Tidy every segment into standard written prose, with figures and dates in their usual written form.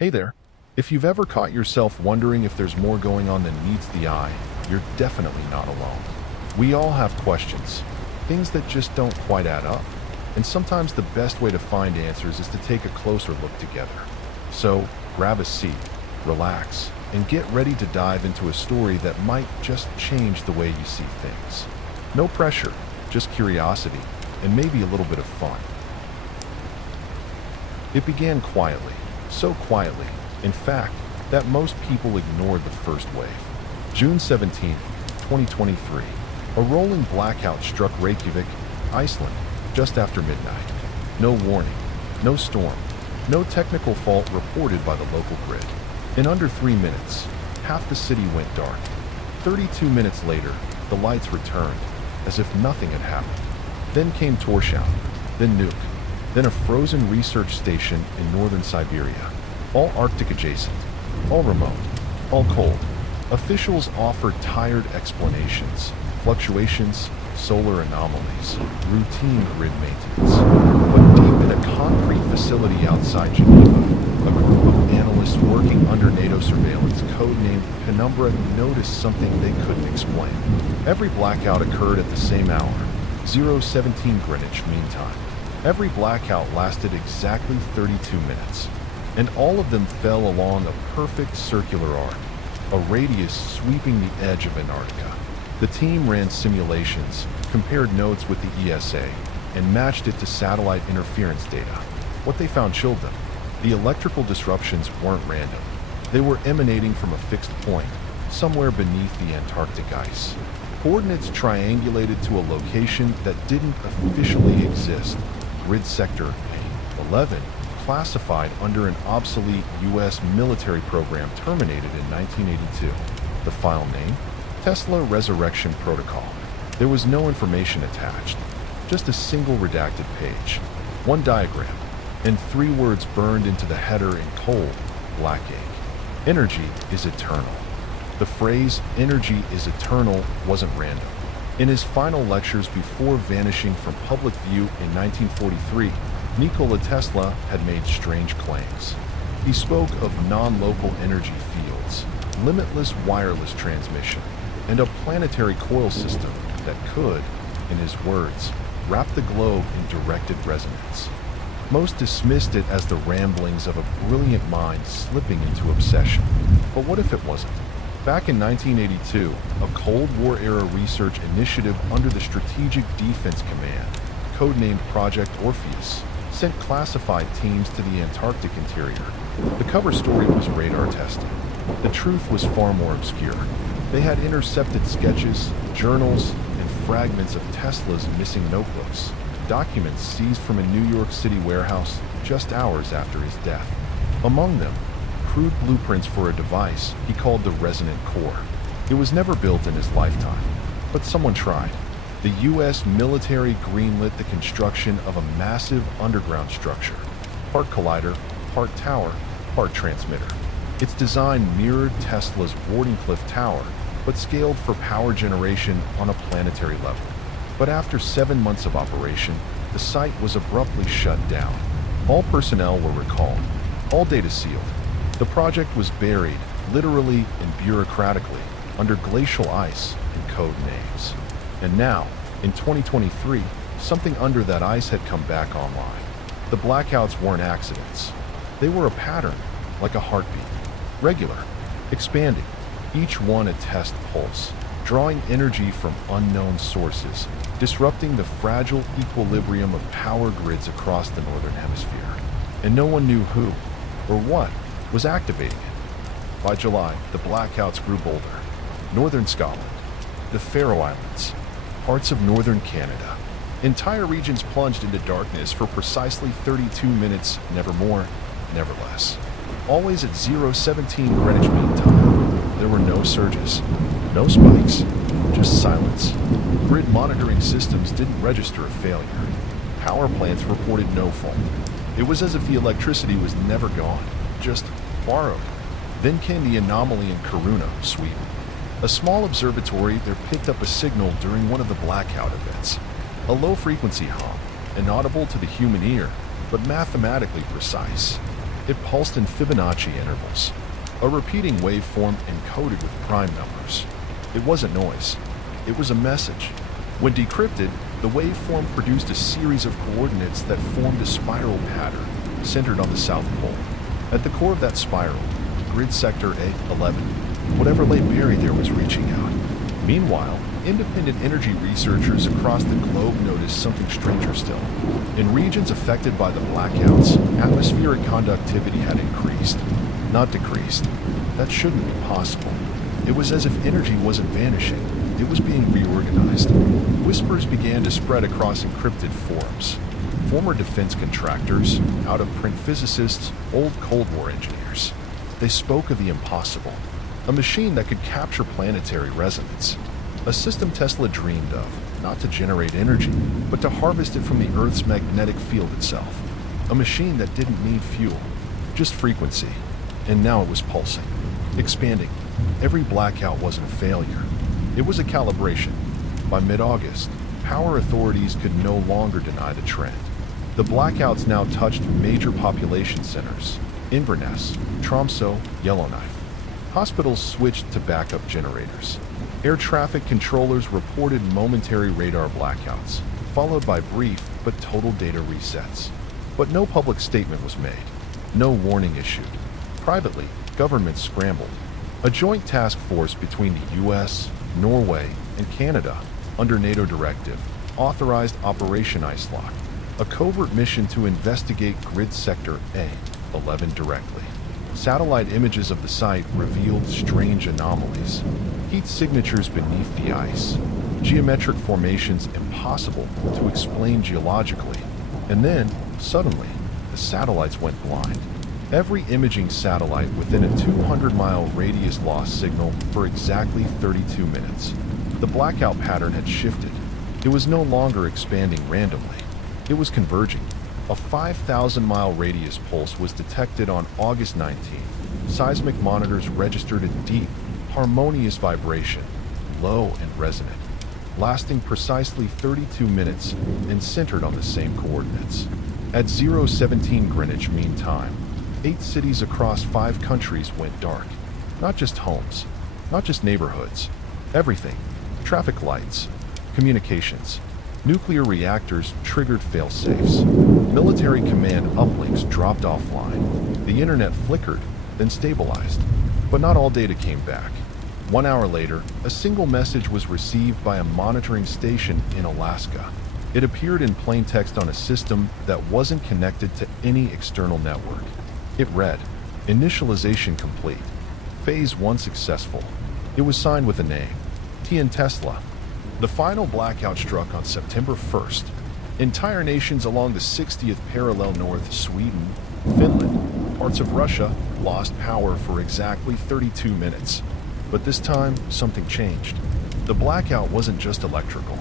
Hey there. If you've ever caught yourself wondering if there's more going on than meets the eye, you're definitely not alone. We all have questions, things that just don't quite add up. And sometimes the best way to find answers is to take a closer look together. So, grab a seat, relax, and get ready to dive into a story that might just change the way you see things. No pressure, just curiosity, and maybe a little bit of fun. It began quietly, so quietly, in fact, that most people ignored the first wave. June 17th, 2023, a rolling blackout struck Reykjavik, Iceland, just after midnight. No warning, no storm, no technical fault reported by the local grid. In under 3 minutes, half the city went dark. 32 minutes later, the lights returned, as if nothing had happened. Then came Torshavn, then Nuuk, then a frozen research station in northern Siberia. All Arctic adjacent, all remote, all cold. Officials offered tired explanations, fluctuations, solar anomalies, routine grid maintenance. But deep in a concrete facility outside Geneva, a group of analysts working under NATO surveillance, codenamed Penumbra, noticed something they couldn't explain. Every blackout occurred at the same hour, 017 Greenwich Mean Time. Every blackout lasted exactly 32 minutes. And all of them fell along a perfect circular arc, a radius sweeping the edge of Antarctica. The team ran simulations, compared notes with the ESA, and matched it to satellite interference data. What they found chilled them. The electrical disruptions weren't random. They were emanating from a fixed point, somewhere beneath the Antarctic ice. Coordinates triangulated to a location that didn't officially exist. Grid Sector A11, classified under an obsolete U.S. military program terminated in 1982. The file name? Tesla Resurrection Protocol. There was no information attached, just a single redacted page, one diagram, and 3 words burned into the header in cold, black ink. Energy is eternal. The phrase, energy is eternal, wasn't random. In his final lectures before vanishing from public view in 1943, Nikola Tesla had made strange claims. He spoke of non-local energy fields, limitless wireless transmission, and a planetary coil system that could, in his words, wrap the globe in directed resonance. Most dismissed it as the ramblings of a brilliant mind slipping into obsession. But what if it wasn't? Back in 1982, a Cold War-era research initiative under the Strategic Defense Command, codenamed Project Orpheus, sent classified teams to the Antarctic interior. The cover story was radar tested. The truth was far more obscure. They had intercepted sketches, journals, and fragments of Tesla's missing notebooks, documents seized from a New York City warehouse just hours after his death. Among them, crude blueprints for a device he called the resonant core. It was never built in his lifetime, but someone tried. The U.S. military greenlit the construction of a massive underground structure, part collider, part tower, part transmitter. Its design mirrored Tesla's Wardenclyffe Tower, but scaled for power generation on a planetary level. But after 7 months of operation, the site was abruptly shut down. All personnel were recalled, all data sealed. The project was buried, literally and bureaucratically, under glacial ice and code names. And now, in 2023, something under that ice had come back online. The blackouts weren't accidents. They were a pattern, like a heartbeat. Regular, expanding, each one a test pulse, drawing energy from unknown sources, disrupting the fragile equilibrium of power grids across the northern hemisphere. And no one knew who, or what, was activating it. By July, the blackouts grew bolder. Northern Scotland, the Faroe Islands, parts of northern Canada. Entire regions plunged into darkness for precisely 32 minutes, never more, never less. Always at 017 Greenwich Mean Time. There were no surges, no spikes, just silence. Grid monitoring systems didn't register a failure. Power plants reported no fault. It was as if the electricity was never gone, just borrowed. Then came the anomaly in Kiruna, Sweden. A small observatory there picked up a signal during one of the blackout events. A low-frequency hum, inaudible to the human ear, but mathematically precise. It pulsed in Fibonacci intervals, a repeating waveform encoded with prime numbers. It wasn't noise. It was a message. When decrypted, the waveform produced a series of coordinates that formed a spiral pattern centered on the South Pole. At the core of that spiral, grid sector A11, whatever lay buried there was reaching out. Meanwhile, independent energy researchers across the globe noticed something stranger still. In regions affected by the blackouts, atmospheric conductivity had increased, not decreased. That shouldn't be possible. It was as if energy wasn't vanishing. It was being reorganized. Whispers began to spread across encrypted forums. Former defense contractors, out-of-print physicists, old Cold War engineers. They spoke of the impossible. A machine that could capture planetary resonance. A system Tesla dreamed of, not to generate energy, but to harvest it from the Earth's magnetic field itself. A machine that didn't need fuel, just frequency. And now it was pulsing, expanding. Every blackout wasn't a failure. It was a calibration. By mid-August, power authorities could no longer deny the trend. The blackouts now touched major population centers: Inverness, Tromsø, Yellowknife. Hospitals switched to backup generators. Air traffic controllers reported momentary radar blackouts, followed by brief but total data resets. But no public statement was made. No warning issued. Privately, governments scrambled. A joint task force between the U.S., Norway, and Canada, under NATO directive, authorized Operation Icelock, a covert mission to investigate grid sector A11 directly. Satellite images of the site revealed strange anomalies, heat signatures beneath the ice, geometric formations impossible to explain geologically. And then, suddenly, the satellites went blind. Every imaging satellite within a 200-mile radius lost signal for exactly 32 minutes. The blackout pattern had shifted. It was no longer expanding randomly. It was converging. A 5,000-mile radius pulse was detected on August 19th. Seismic monitors registered a deep, harmonious vibration, low and resonant, lasting precisely 32 minutes and centered on the same coordinates. At 0:17 Greenwich Mean Time, 8 cities across 5 countries went dark. Not just homes, not just neighborhoods, everything. Traffic lights, communications, nuclear reactors triggered fail-safes. Military command uplinks dropped offline. The internet flickered, then stabilized. But not all data came back. 1 hour later, a single message was received by a monitoring station in Alaska. It appeared in plain text on a system that wasn't connected to any external network. It read, "Initialization complete. Phase 1 successful." It was signed with a name, T. Tesla. The final blackout struck on September 1st. Entire nations along the 60th parallel north, Sweden, Finland, parts of Russia, lost power for exactly 32 minutes. But this time, something changed. The blackout wasn't just electrical.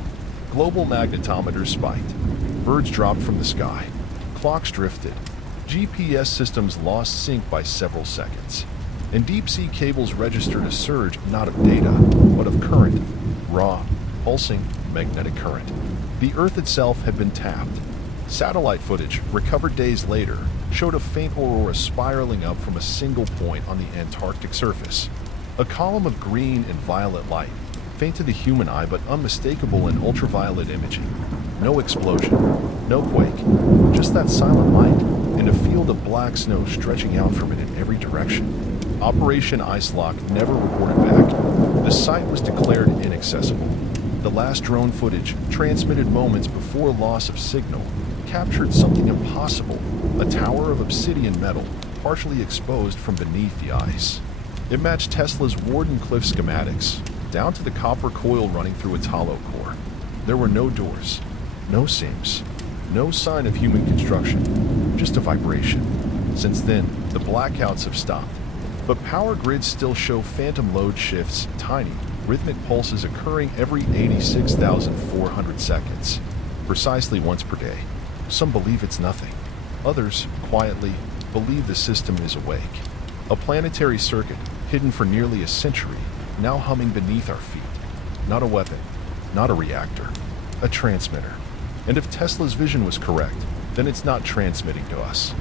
Global magnetometers spiked. Birds dropped from the sky. Clocks drifted. GPS systems lost sync by several seconds. And deep-sea cables registered a surge not of data, but of current. Raw, pulsing, magnetic current. The Earth itself had been tapped. Satellite footage, recovered days later, showed a faint aurora spiraling up from a single point on the Antarctic surface. A column of green and violet light, faint to the human eye but unmistakable in ultraviolet imaging. No explosion, no quake, just that silent light, and a field of black snow stretching out from it in every direction. Operation Icelock never reported back. The site was declared inaccessible. The last drone footage, transmitted moments before loss of signal, captured something impossible, a tower of obsidian metal, partially exposed from beneath the ice. It matched Tesla's Warden Cliff schematics, down to the copper coil running through its hollow core. There were no doors, no seams, no sign of human construction, just a vibration. Since then, the blackouts have stopped. But power grids still show phantom load shifts, tiny, rhythmic pulses occurring every 86,400 seconds, precisely once per day. Some believe it's nothing. Others, quietly, believe the system is awake. A planetary circuit, hidden for nearly a century, now humming beneath our feet. Not a weapon, not a reactor, a transmitter. And if Tesla's vision was correct, then it's not transmitting to us.